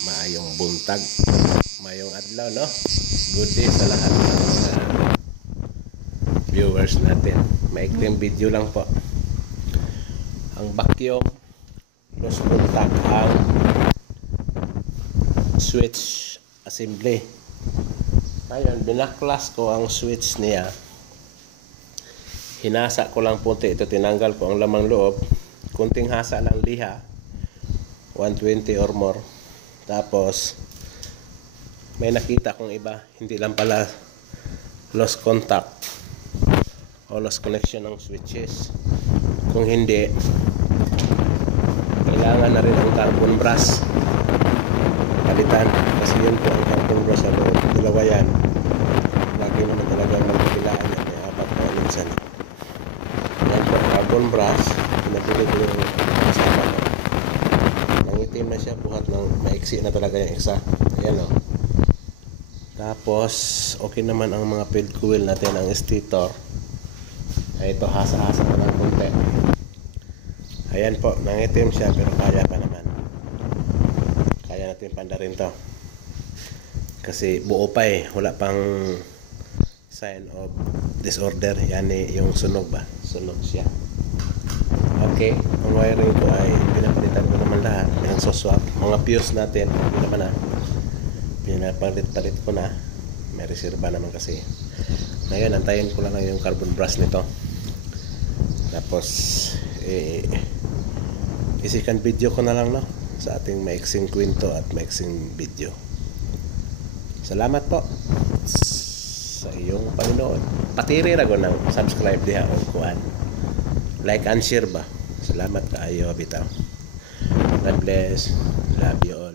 Maayong buntag, maayong adlaw, no? Good day sa lahat ng mga viewers natin. Maikling video lang po. Ang vacuum, lost contact ang switch assembly. Ngayon, binaklas ko ang switch niya. Hinasa ko lang punti ito, tinanggal ko ang lamang loob. Kunting hasa lang liha, 120 or more. Tapos may nakita kong iba, hindi lang pala lost contact o lost connection ng switches. Kung hindi, kailangan na rin ang carbon brush palitan, kasi yun po ang carbon brush sa loob. Dalawa yan, lagi naman talagang magpilaan yan, may apat na minsan. Yan po, carbon brush, pinapili ko yung kasama na nangitim na siya, buhat ng maiksi na talaga yung isa. Ayan o. Tapos okay naman ang mga field coil natin, ang stator ay ito, hasa-hasa na ng konti. Ayan po, nangitim siya pero kaya pa naman, kaya natin pandarin to kasi buo pa eh, wala pang sign of disorder. Yan eh, yung sunog ba, sunog siya. Okay, ang wiring ko ay pinapalitan ko naman lahat, pinag-swap. Mga fuse natin, hindi naman na pinapalit-palit ko na, may reserva naman kasi. Ngayon, antayin ko lang yung carbon brush nito. Tapos isikan video ko na lang, no, sa ating maiksing kwento at maiksing video. Salamat po sa iyong panonood. Patiri ra ko ng subscribe diha o kuan, like and share ba. Salamat kaayo bitaw. God bless. Love you all.